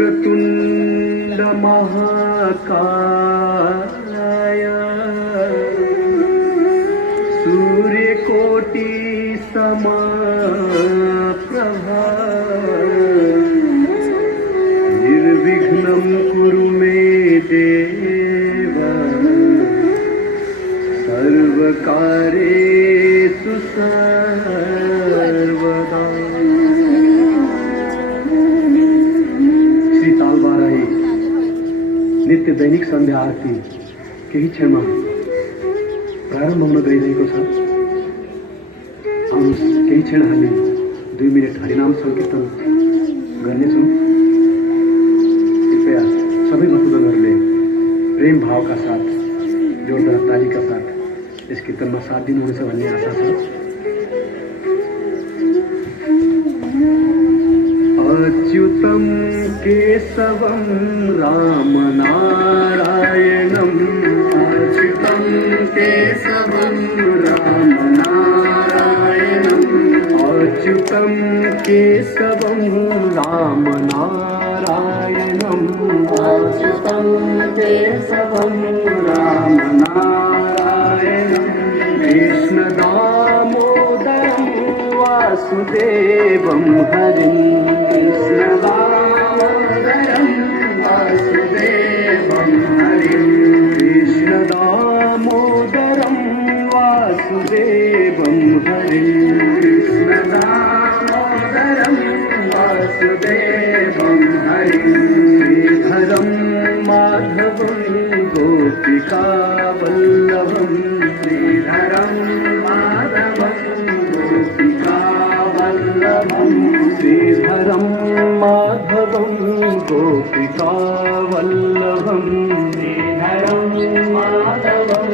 वक्रतुंड महाकाय सूर्यकोटि समप्रभा निर्विघ्नं कुरु मे देव सर्वकार्येषु सर्वदा। श्री तालबाराई नित्य दैनिक संध्या आरती केही क्षणमा प्रारम्भ हुन गइरहेको छ। आउनुहोस् केही क्षण हामी 2 मिनेट हरिनाम संकीर्तन गर्नेछौँ। कृपया सबै भक्तजनहरूले प्रेम भावका साथ जोरदार तालीका साथ यस कीर्तनमा साथ दिनुहुनेछ भन्ने आशा छ। अच्युतं केशवं रामनारायणम् अच्युतं केशवं रामनारायणम् अच्युतं केशवं रामनारायणम् अच्युतं केशवं रामनारायणम् कृष्णदामोदरं वासुदेवं हरिं कृष्णदामोदरं वासुदेवं हरिं कृष्णदामोदरं वासुदेवं हरिं कृष्णदामोदरं वासुदेवं हरिं श्रीधरं माधवं गोपिकावल्लभं श्रीधरं माधवं गोपिकावल्लभं श्रीधरं माधवं गोपिकावल्लभं श्रीधरं माधवं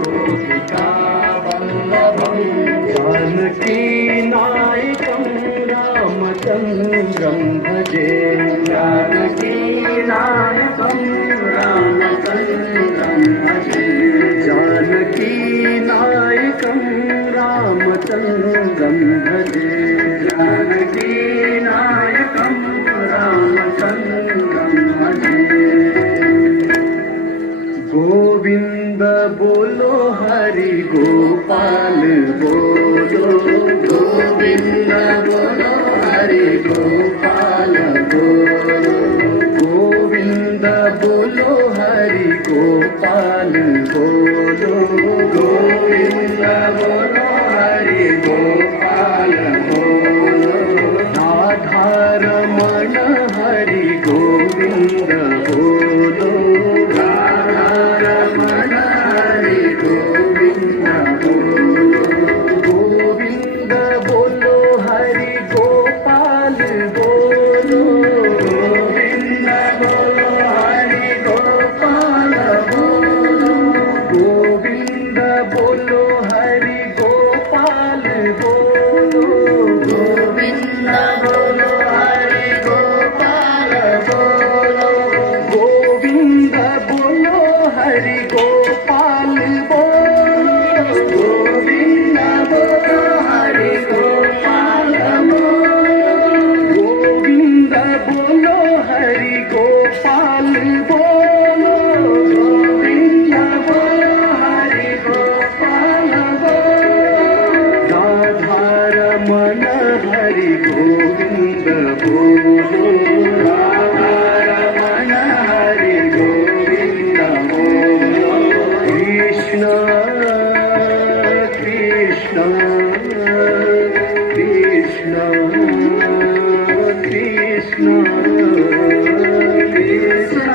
गोपिकावल्लभं जानकीनायकं रामचन्द्रं भजे जानकीनायकं रामचन्द्रं भजे जानकीनायकं रामचन्द्रं भजे जानकीनायकं रामचन्द्रं भजे। गोविंद बोलो हरि गोपाल बोलो गोविंद बोलो हरि गोपाल बोलो गोविंद बोलो हरि गोपाल बोलो गोविंद बोलो हरि गोपाल बोलो राधा रमण हरि गोविंद बोलो राधा रमण हरि गोविंद बोलो गोविंद बोलो हरि गोपाल बोलो गोविंद बोलो हरि गोपाल बोलो गोविंद बोलो हरि गोपाल बोलो गोविंद बोलो हरि गोपाल बोलो गोविंद बोलो हरि गोपाल बोलो गोविंद बोलो हरि गोपाल बोलो गोविंद बोलो हरि गोपाल बोलो गोविंद बोलो हरि गोपाल बोलो राधा रमण हरि गोविंद बोलो राधा रमण हरि गोविंद बोलो कृष्ण कृष्ण कृष्ण कृष्ण कृष्ण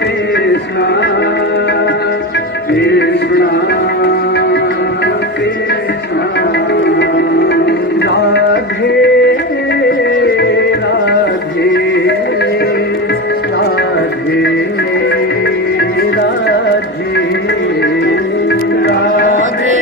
कृष्ण कृष्ण कृष्ण राधे राधे राधे राधे राधे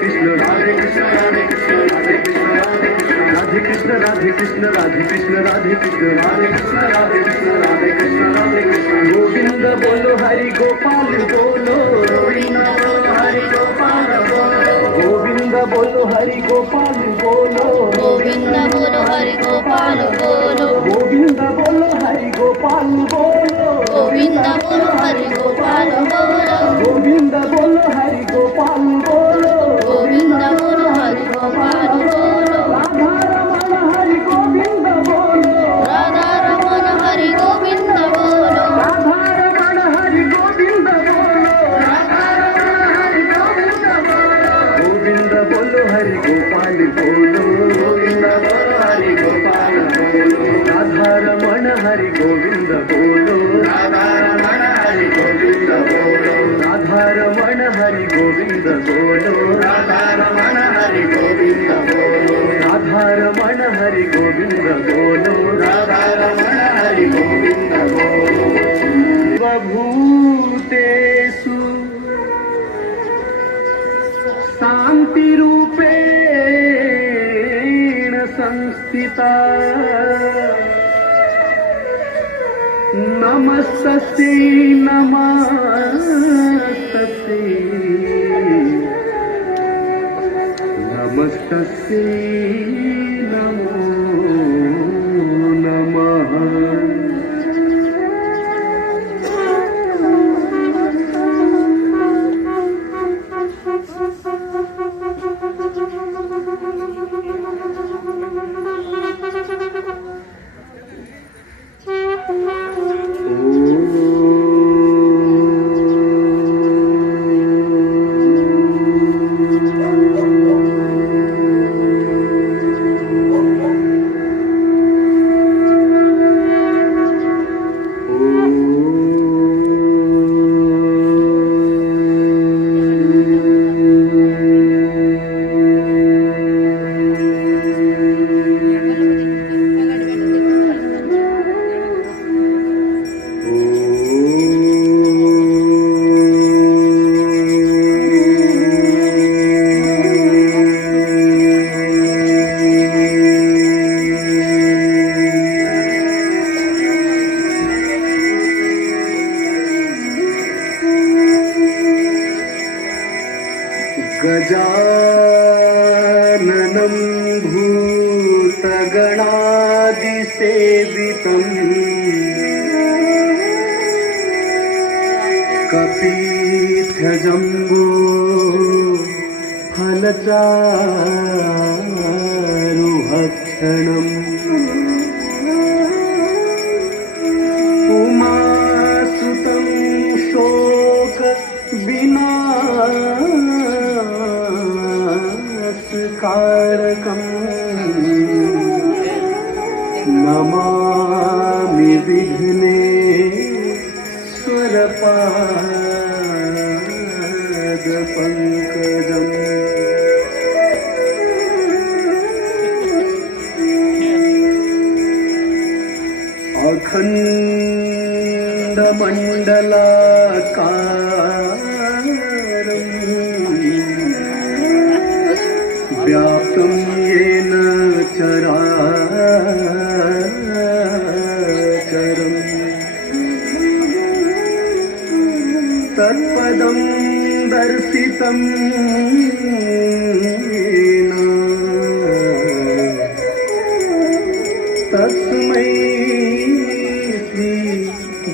कृष्ण राधे कृष्ण राधे कृष्ण राधे कृष्ण राधे कृष्ण राधे कृष्ण राधे कृष्ण राधे कृष्ण राधे कृष्ण राधे कृष्ण राधे कृष्ण राधे कृष्ण गोविंद बोलो हरि गोपाल बोलो गोविंद बोलो हरि गोपाल बोलो गोविंद बोलो हरि गोपाल बोलो गोविंद बोलो हरि गोपाल बोलो गोविंद बोलो हरि गोपाल बोलो गोविंद बोलो हरि गोपाल बोलो गोविंद बोलो हरि गोपाल बोलो गोविंद बोलो हरि गोपाल बोलो राधा रमण हरि गोविंद बोलो राधा रमण हरि गोविंद बोलो राधा रमण हरि गोविंद बोलो राधा रमण हरि गोविंद बोलो गोविंद बोलो हरि गोपाल बोलो गोविंद बोलो हरि गोपाल बोलो राधा रमण हरि गोविंद बोलो राधा रमण हरि गोविंद बोलो राधा रमण हरि गोविंद बोलो राधा रमण हरि गोविंद बोलो राधा रमण हरि गोविंद बोलो राधा रमण हरि गोविंद बोलो सर्वभूतेषु शान्तिरूपेण संस्थिता नमस्तस्यै नमस्तस्यै नमस्तस्यै नमो नमः गजाननं भूतगणादिसेवितम् कपीठजम्बो फलचारुभक्षणम् उमासुतं शोक विनाशकारकम् नमामि विघ्नेश्वरपादपङ्कजम् अखण्डमण्डलाकारम् व्याप्तं येन चराचरम् तत्पदं दर्शितं येन तस्मै श्री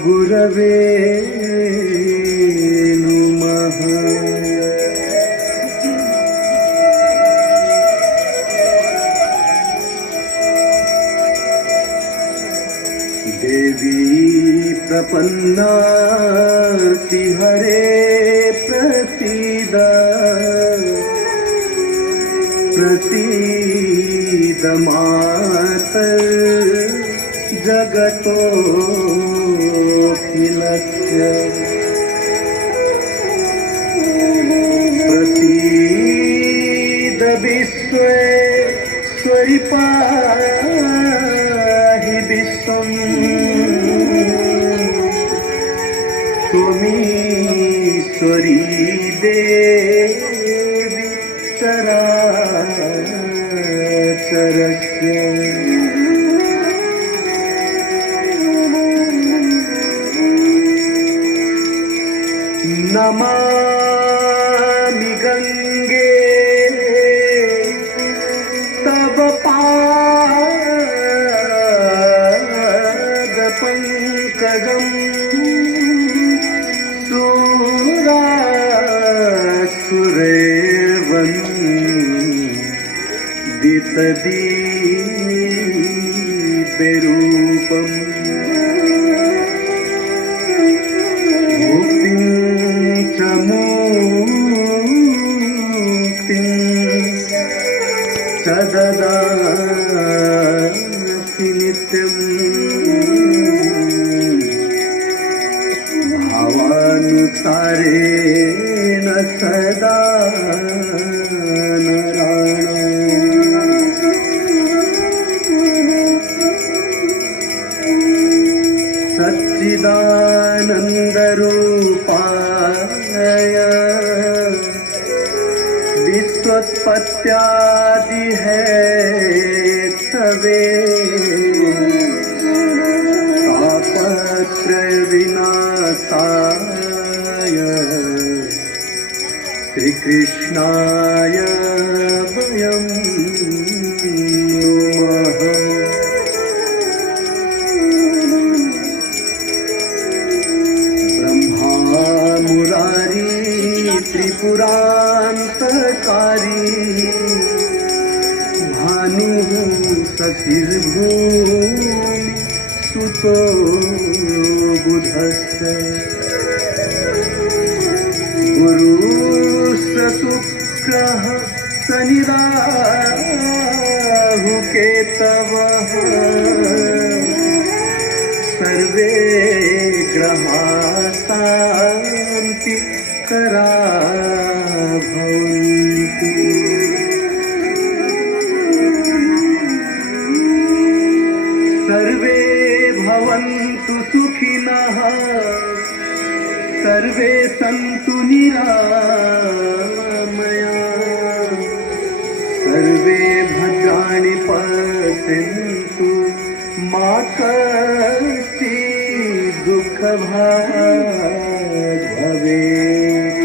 गुरवे नमः। देवी प्रपन्नाति हरे प्रसीद प्रसीद मातर् जगतोऽखिलस्य प्रसीद विश्वेश्वरि पाहि विश्वम् त्वमीश्वरी देवी चराचरस्य नमामि गंगे तव पादपङ्कजं सुरासुरैर्वन्दितदीपेरूपम् मुक्तिं च मुक्तिं च ददासि नित्यम् भावानुसारेण सदा सच्चिदानन्दरूपाय विश्वोत्पत्त्यादि हेतवे तापत्रयविनाशाय श्रीकृष्णाय वयं नुमः। मुरारी त्रिपुरान्तकारी भानुः सखिर्भूमि सुतो बुधस्य गुरुश्च शुक्रः शनिराहुकेतवः सर्वे ग्रहा शान्ति करा भवन्ति। सर्वे भवन्तु सुखिनः सर्वे सन्तु निरामयाः सर्वे भद्राणि पश्यन्तु मा कश्चित् दुःखभाग् भवेत्।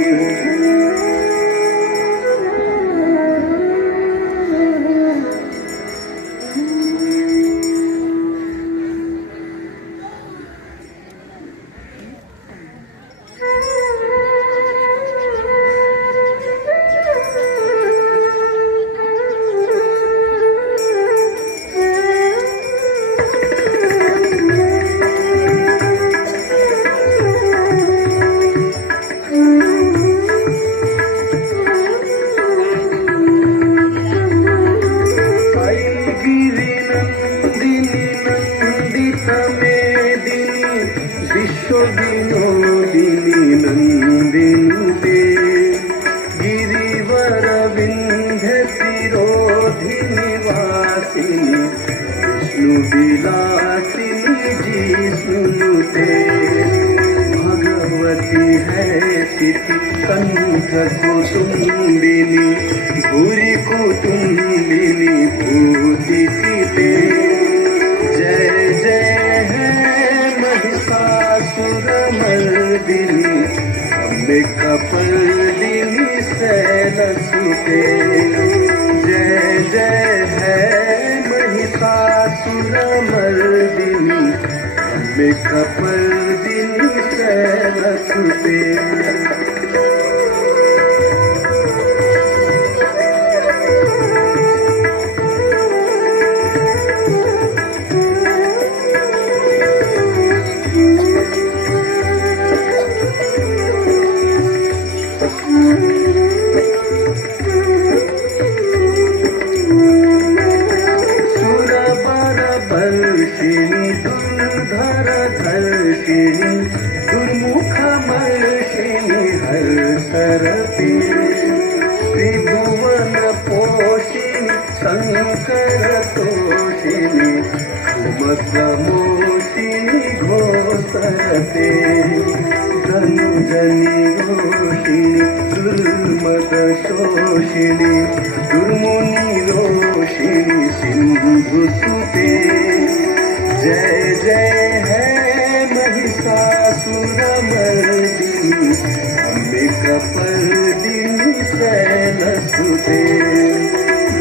विश्वविनोदिनी नन्दिनुते गिरिवरविन्ध्यशिरोधिनिवासिनि विष्णुविलासिनि जिष्णुनुते भगवती है सिद्धि कंठ कुटुम्बिनी भूरि कुटुम्बिनी भूति चिते जय जय है महिषासुरमर्दिनी अम्बे कपर्दिनी शैलसुते जय जय है महिषासुरमर्दिनी अम्बे कपर्दिनी शैलसुते। सुरबरवर्षिणि दुर्धरधर्षिणि दुर्मुखमर्षिणि हर्षरते त्रिभुवनपोषिणि शङ्करतोषिणि उमसमोषिणि घोषरते तनुजनि रोषिणि दुर्मद शोषिणि दुर्मुनि रोषिणि सिंधु सुते जय जय है महिषासुरमर्दिनि अम्बिकापर्दिनि शैलसुते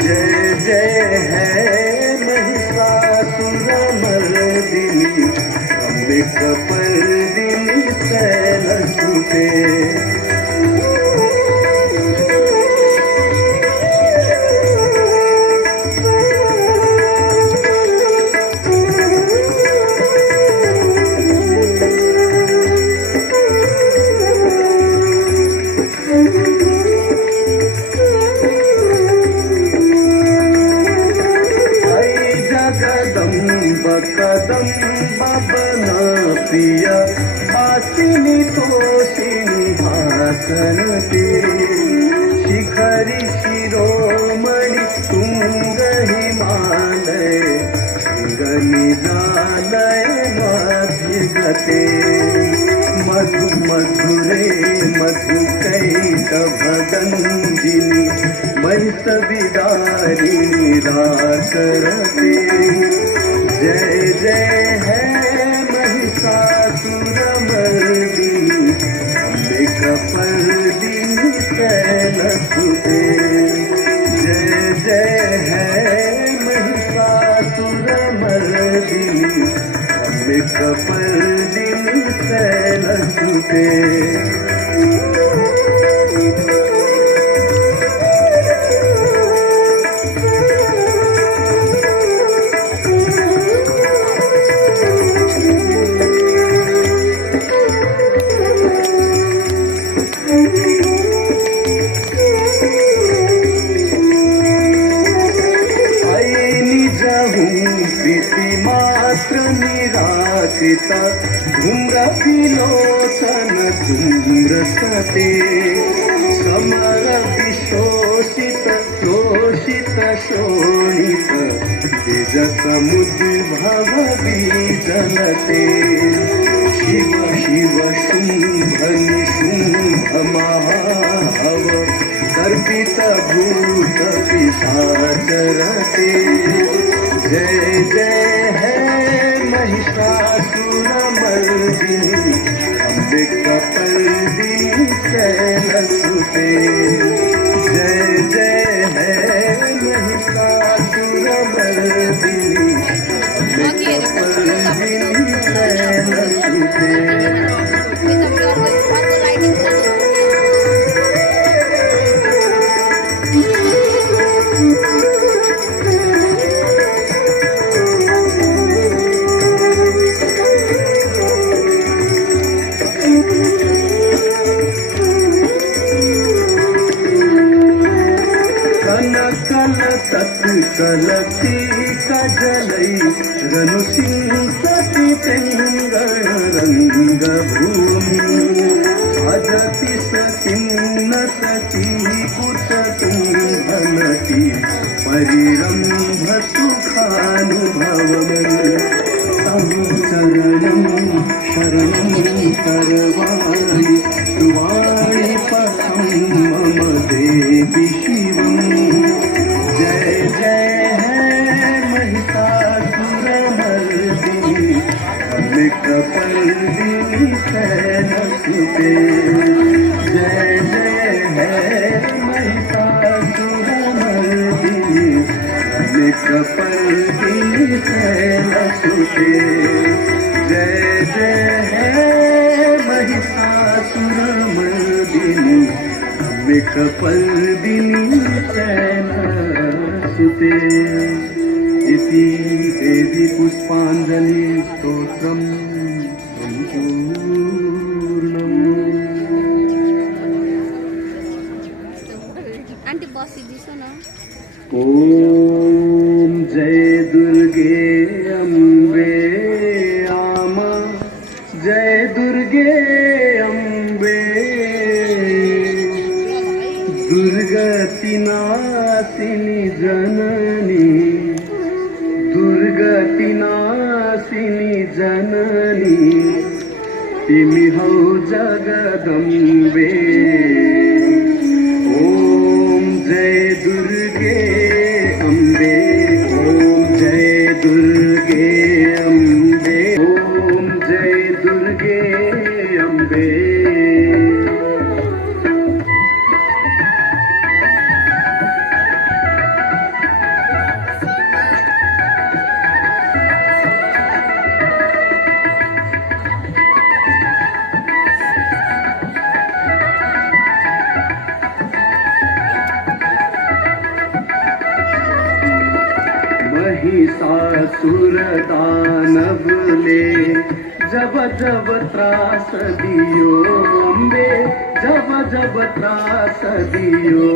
जय जय है महिषासुरमर्दिनि अम्बिकापर्दिनि शैलसुते कदम्ब बना प्रिया आसिनी तोषिणी हासनते शिखरि शिरोमणि तुंग हिमालय गनिजालय मध्य गते मधु मधुरे मधु कैटभदंदिनी महिषविदारिणी रासरते जय जय है महिषासुरमर्दिनि अम्बिकापर्दिनि शैलसुते जय जय है महिषासुरमर्दिनि अम्बिकापर्दिनि शैलसुते निराकृता धूम्रविलोचन धूम्रसते समर विशोषित योषित शोणित द्विज समुद्भव बीजलते शिव शिव शुंभ निशुंभ महाहव कर्पित भूत पिशाचरते जय जय है महिषासुरमर्दिनि अम्बिकापर्दिनि शैलसुते जय जय है महिषासुरमर्दिनि अम्बिकापर्दिनि शैलसुते तत्कलती कजलै रनु सिंसति तेंगण रंग भूमि भजति सतिन्न सची कुट तुम्भनति परिरंभ सुखानुभवम् तव चरणं शरणं करवाणि वाणि पथं मम देवि शिवम् जय जय है महिषासुरमर्दिनि अम्बिकापर्दिनि शैलसुते जय जय है महिषासुरमर्दिनि अम्बिकापर्दिनि शैलसुते जय जय है महिषासुरमर्दिनि अम्बिकापर्दिनि शैलसुते इति देवी पुष्पाञ्जलि स्तोत्रम् सम्पूर्णम्। आंटी बसी दिसो न। ओम जय दुर्गे अम्बे आमा जय दुर्गे अम्बे दुर्गतिनाशिनी जननी दुर्गतिनाशिनी जननी तिमी हौ जगदम्बे ओम जय दुर्गे अम्बे ओम जय दुर्गे अम्बे ओम जय दुर्गे अम्बे महिषासुर दानव ले जब जब त्रास दियो अम्बे जब जब त्रास दियो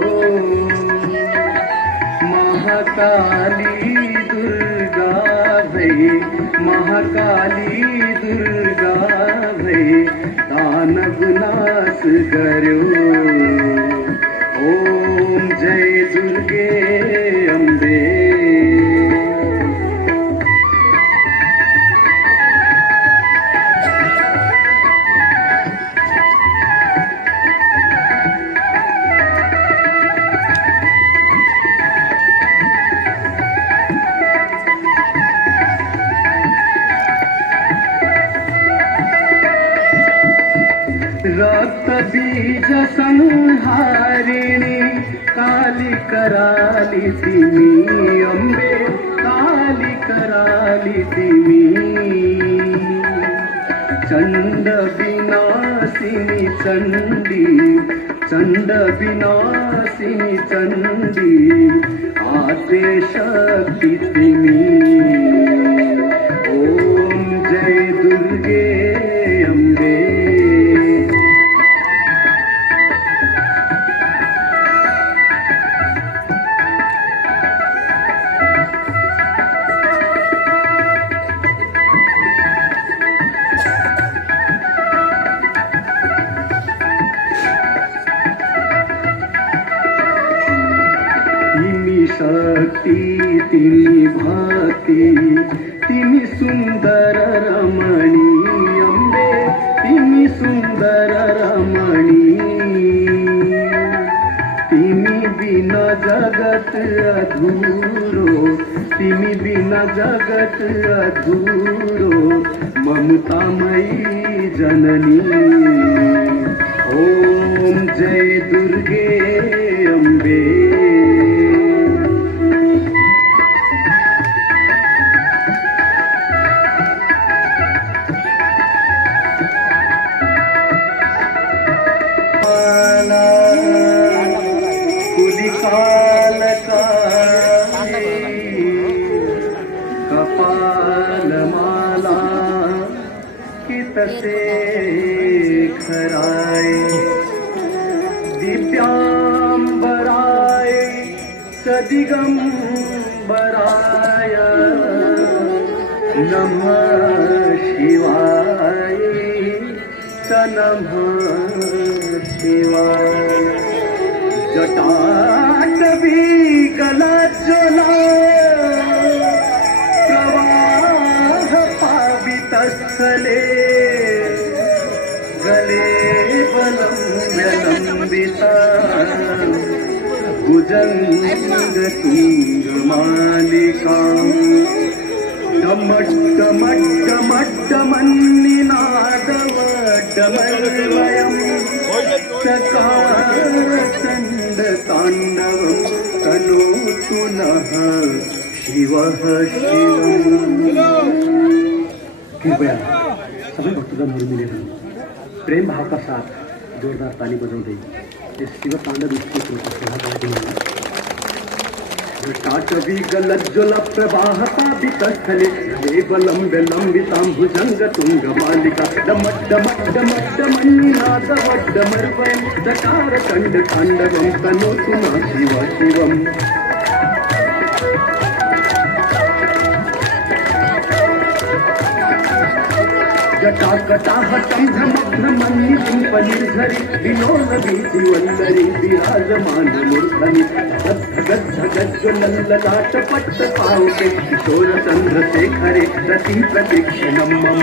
महाकाली दुर्गा भई महाकाली दुर्गा भई दानव नाश कर्यो ओम जय दुर्गे अम्बे रक्त बीज संहारिणी काली कराली तिमी अम्बे काली कराली तिमी चंड विनाशिनी चंडी चंड विनाशिनी चंडी आद्य शक्ती तिमी ओम जय दुर्गे अम्बे शक्ती तिमी भाती तिमी सुंदर रमणी अम्बे तिमी सुंदर रमणी तिमी बिना जगत अधूरो तिमी बिना जगत अधूरो ममतामयी जननी ओम जय दुर्गे अम्बे कपालमाला कितसे खराय दिव्यांबराय च दिगंबराय नमः शिवाय च नमः शिवाय जटाटवी गलज्ज्वला प्रवाह पावितस्थले गले बलम्बिता भुजङ्गतुङ्गमालिका डमड्डमड्डमड्डमन्निनादवड्डमल्वयम् चकारचण्डताण्डवं करोतु नः शिवः शिवम्। कृपया सभी भक्तगण मिलेगा प्रेम भाव का साथ जोरदार ताली बजाओ दे इस शिव तांडव टाटवी गलज्ज्वल प्रवाह पावितस्थले देवलं विलम्बितां भुजङ्गतुङ्गमालिका डमड्डमड्डमड्डमन्निनादवड्डमर्वयं चकारचण्डताण्डवं तनोतु नः शिव शिवम्। जटाकटाह चन्द्रमग्नमन्निपुम्पनिर्झरि विलोलवीतिवल्लरि विराजमान मूर्धनि गज्ज्वलल्ललाटपट्टपावके किशोरचन्द्रशेखरे रति प्रतीक्षणं मम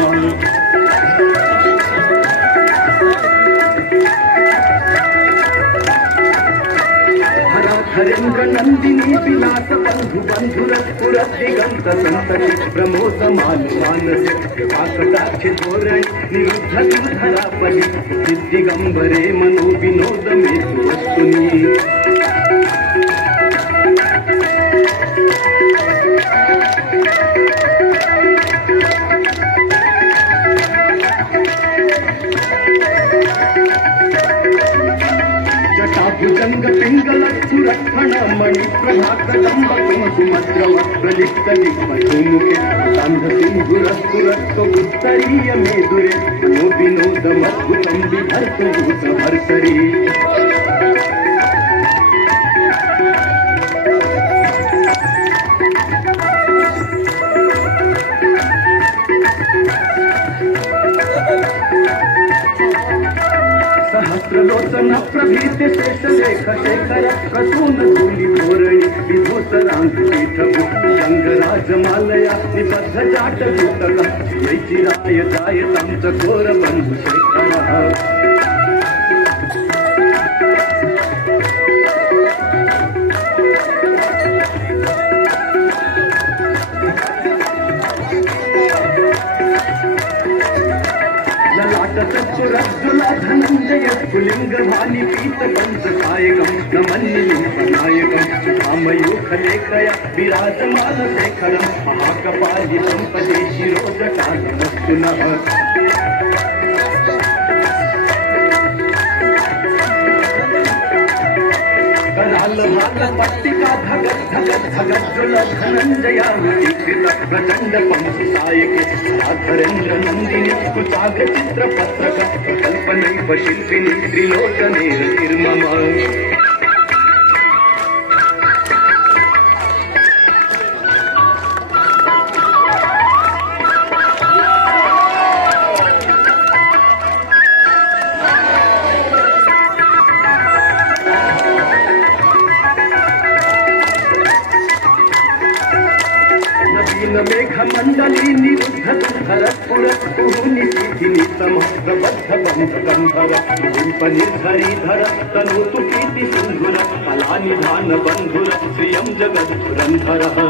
हरेंद्र नंदिनी विलास बंधु बंधुरथ पुरत दिगंत संतति प्रमोद मान मानसे आकटाक्ष धोरण निरुद्ध धरापली सिद्धिगंबरे मनो विनोद में वस्तुनी जटाभुजंग पिंगल सुरक्षण मणि प्रभा कदंब कुंकुमद्र वक्त्रलिप्त दिग्मधुमुखे सान्ध सिंधुर सुरत्व उत्तरीय मेदुरे मनो विनोद मद्भुतं बिभर्तु भूत भर्तरी सहस्रलोचन प्रभीत शेषलेख शेखर प्रसून धूली धोरणी विभूषरांग पीठभूत शंगराजमालया निबद्ध जाट भूतक जयचिराय जायतां चकोर बंधु शेखर चतुरज्जुला धनंजय स्फुलिंग भानी पीत पंच कायकं नमन्निलिंपनायकं कामयूखलेखया विराजमान शेखरं महाकपालि संपदे शिरोजटानमस्तुनः कराल भाल पट्टिका धगत धगत धगत जुल धनंजया विकृत प्रचंड पंच सायके साधरेंद्र नंदिनी कुचाग चित्र पत्रक कल्पनैव शिल्पिनी त्रिलोचने निर्मम मेघ मंडली निरुद्ध धरपुर कुहुनि सिद्धिनि समप्रबद्ध बंध गंधर लिंप निर्धरी धर तनोतु कीर्ति सिंधुर कलानिधान बंधुर श्रियं जगत् धुरंधरः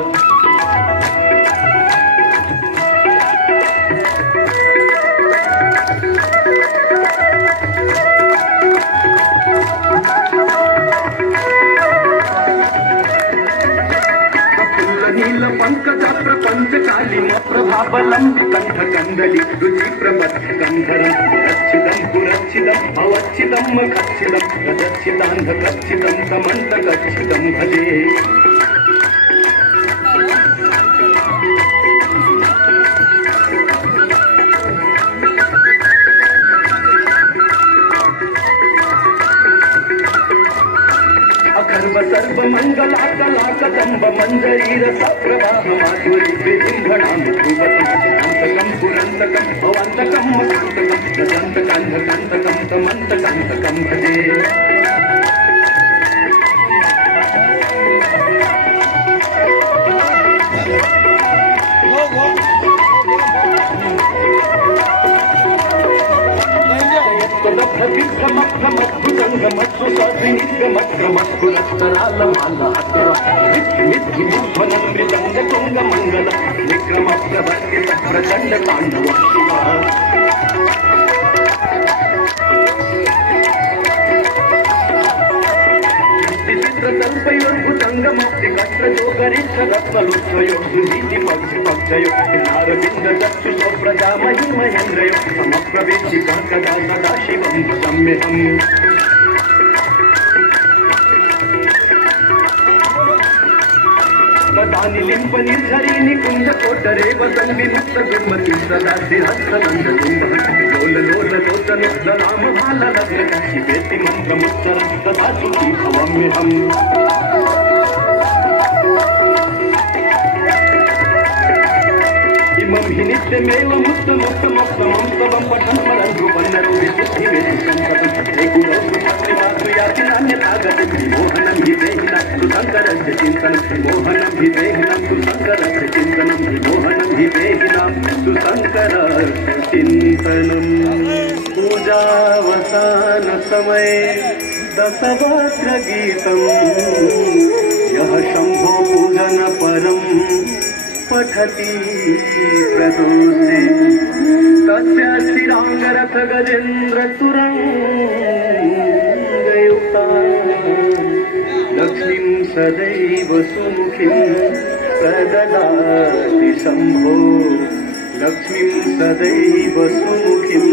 नील पंकज प्रपंच कालीन प्रभाबलंबि कंठ कंदली रुचि प्रबद्ध गंधरं रक्षितं पुरक्षितं अवच्छितं मखच्छितं गदच्छितांध कच्छितं समंत कच्छितं भजे सर्व मंगला कला कदंब मंजरीर सप्रवाह माधुरी विजृंभणामि ध्रुवतं अंतकं पुरंतकं भवन्तकं मकान्तकं गजन्तकान्धकान्तकं तमन्तकान्तकं भजे प्रचंड तांडव कल्पयोर्भुजंगमप्ति कट्रजोगरिष्ठ रत्नलुत्वयो सुनीति पक्षि पक्षयो नारविंद चक्षुषो प्रजामहि महेन्द्रयो समप्रवेशिका कदा सदा शिवं सम्यहम् पदानि लिंप निर्झरी निकुंज कोटरे वदन विमुक्त दुर्मति सदा सिरहस्रदंड लोल लोल लोचन दलाम भाल लग्न शिवेति मंत्रमुच्चर सदा सुखी भवाम्यहम् इमं हि नित्यमेव मुक्त मुक्त मुक्तमं स्तवं पठन् स्मरन् ध्रुवन्नरो विसिद्धिमेति संकटं हे गुणो सुभद्रिमातु याति नान्यथा गतिं मोहनं हि देहिना सुशङ्करस्य चिन्तनं मोहनं हि देहिनां सुशङ्करस्य चिन्तनं मोहनं हि देहिनां सुशङ्करस्य चिन्तनं पूजावसान समय सर्वत्र गीतम् यः शम्भो पूजन परम् पठति प्रदोषे तस्य श्रीराङ्गरथ गजेन्द्र तुरङ्गयुक्ता लक्ष्मीं सदैव सुमुखीं प्रददाति शम्भो लक्ष्मीं सदैव सुमुखीं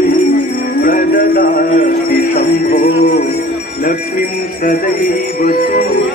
प्रददाति शम्भो लक्ष्मीं सदैव सुमुखीं